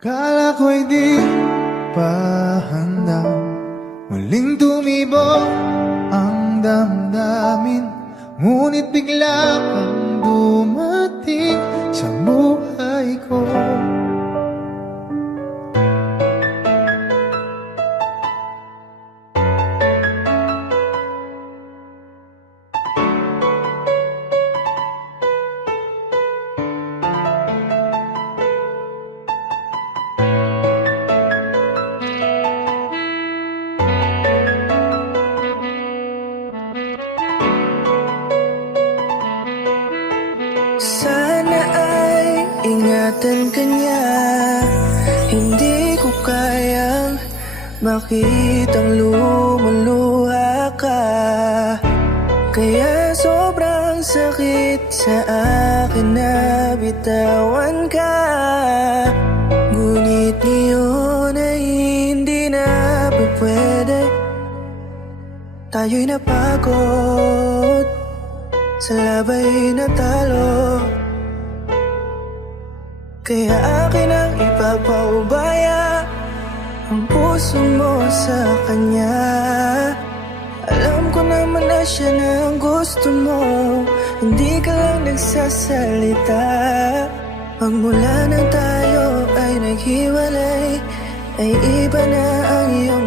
Kala ko'y di pa handa, muling tumibok ang damdamin. Ngunit bigla kang dumating sa buhay ko. Sana ay ingatan ka niya. Hindi ko kayang makitang lumuluha ka. Kaya sobrang sakit sa akin na bitawan ka. Ngunit ngayon ay hindi na pwede. Tayo'y napagod sa labay na talo. Kaya akin ang ipapaubaya ang puso mo sa kanya. Alam ko naman na siya na ang gusto mo, hindi ka lang nagsasalita. Pagmula nang tayo ay naghiwalay, ay iba na ang iyong